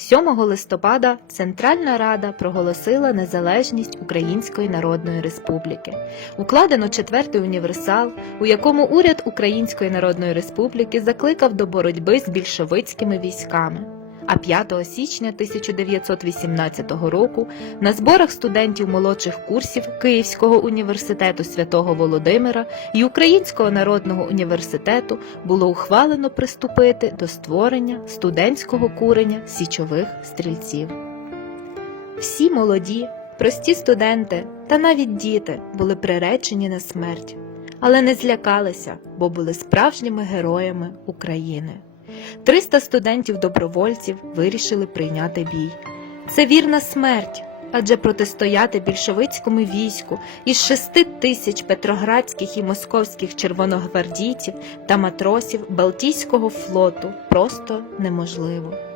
7 листопада Центральна Рада проголосила незалежність Української Народної Республіки. Укладено четвертий універсал, у якому уряд Української Народної Республіки закликав до боротьби з більшовицькими військами. А 5 січня 1918 року на зборах студентів молодших курсів Київського університету святого Володимира і Українського народного університету було ухвалено приступити до створення студентського курення січових стрільців. Всі молоді, прості студенти та навіть діти були приречені на смерть, але не злякалися, бо були справжніми героями України. 300 студентів-добровольців вирішили прийняти бій. Це вірна смерть, адже протистояти більшовицькому війську із 6 тисяч петроградських і московських червоногвардійців та матросів Балтійського флоту просто неможливо.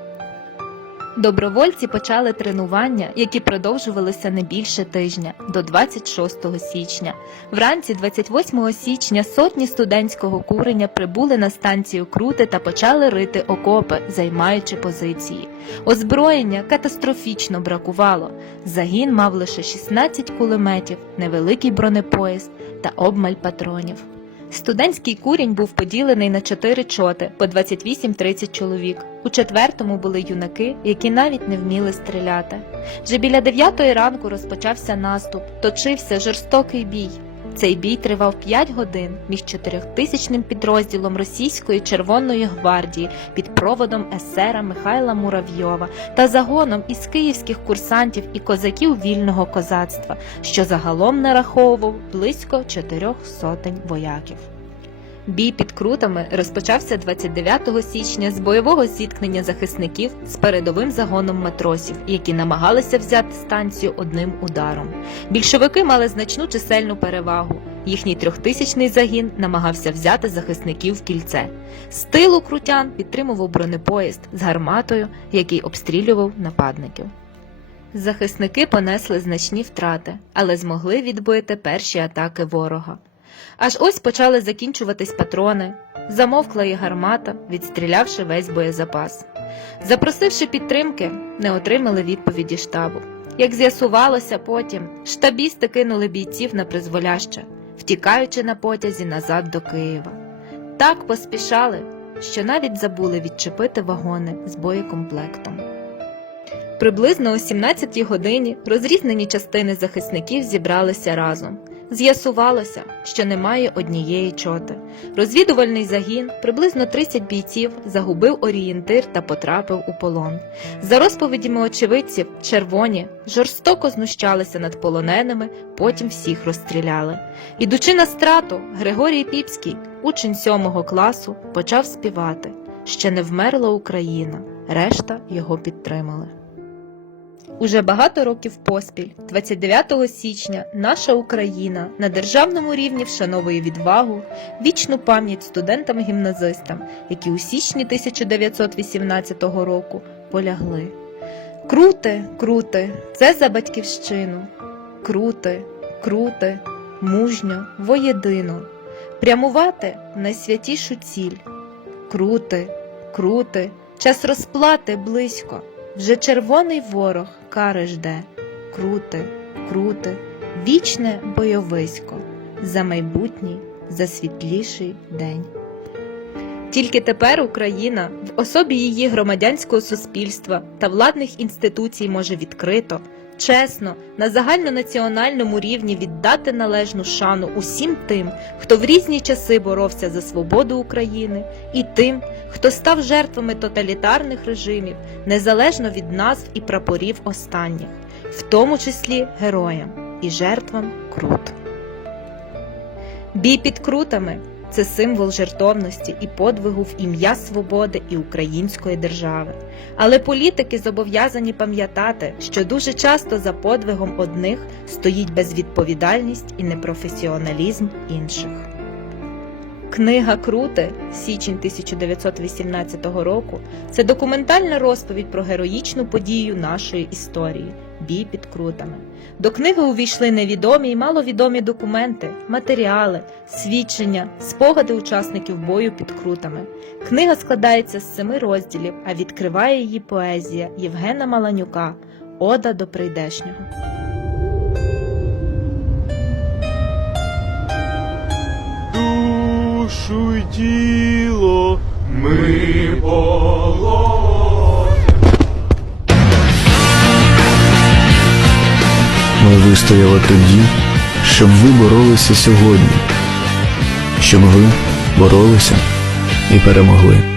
Добровольці почали тренування, які продовжувалися не більше тижня до 26 січня. Вранці 28 січня сотні студентського курення прибули на станцію Крути та почали рити окопи, займаючи позиції. Озброєння катастрофічно бракувало. Загін мав лише 16 кулеметів, невеликий бронепоїзд та обмаль патронів. Студентський курінь був поділений на чотири чоти по 28-30 чоловік. У четвертому були юнаки, які навіть не вміли стріляти. Вже біля дев'ятої ранку розпочався наступ, точився жорстокий бій. Цей бій тривав 5 годин між чотирьохтисячним підрозділом Російської Червоної гвардії під проводом есера Михайла Муравйова та загоном із київських курсантів і козаків вільного козацтва, що загалом нараховував близько чотирьох сотень вояків. Бій під крутами розпочався 29 січня з бойового зіткнення захисників з передовим загоном матросів, які намагалися взяти станцію одним ударом. Більшовики мали значну чисельну перевагу. Їхній трьохтисячний загін намагався взяти захисників в кільце. З тилу крутян підтримував бронепоїзд з гарматою, який обстрілював нападників. Захисники понесли значні втрати, але змогли відбити перші атаки ворога. Аж ось почали закінчуватись патрони, замовкла і гармата, відстрілявши весь боєзапас. Запросивши підтримки, не отримали відповіді штабу. Як з'ясувалося потім, штабісти кинули бійців на призволяще, втікаючи на потязі назад до Києва. Так поспішали, що навіть забули відчепити вагони з боєкомплектом. Приблизно о 17 годині розрізнені частини захисників зібралися разом. З'ясувалося, що немає однієї чоти. Розвідувальний загін, приблизно 30 бійців, загубив орієнтир та потрапив у полон. За розповідями очевидців, червоні жорстоко знущалися над полоненими, потім всіх розстріляли. Ідучи на страту, Григорій Піпський, учень сьомого класу, почав співати Ще не вмерла Україна, решта його підтримали. Уже багато років поспіль, 29 січня, наша Україна на державному рівні вшановує відвагу, вічну пам'ять студентам-гімназистам, які у січні 1918 року полягли. Крути, крути, це за батьківщину. Крути, крути, мужньо, воєдино, прямувати найсвятішу ціль. Крути, крути, час розплати близько. Вже червоний ворог кари жде, крути, крути, вічне бойовисько, за майбутній, за світліший день. Тільки тепер Україна в особі її громадянського суспільства та владних інституцій може відкрито, чесно, на загальнонаціональному рівні віддати належну шану усім тим, хто в різні часи боровся за свободу України, і тим, хто став жертвами тоталітарних режимів, незалежно від назв і прапорів останніх, в тому числі героям і жертвам крут. Бій під крутами це символ жертовності і подвигу в ім'я свободи і української держави. Але політики зобов'язані пам'ятати, що дуже часто за подвигом одних стоїть безвідповідальність і непрофесіоналізм інших. Книга Крути січень 1918 року це документальна розповідь про героїчну подію нашої історії Бій під крутами. До книги увійшли невідомі й маловідомі документи, матеріали, свідчення, спогади учасників бою під крутами. Книга складається з семи розділів, а відкриває її поезія Євгена Маланюка Ода до прийдешнього. душу й тіло ми положимо. Ми вистояли тоді, щоб ви боролися сьогодні, щоб ви боролися і перемогли.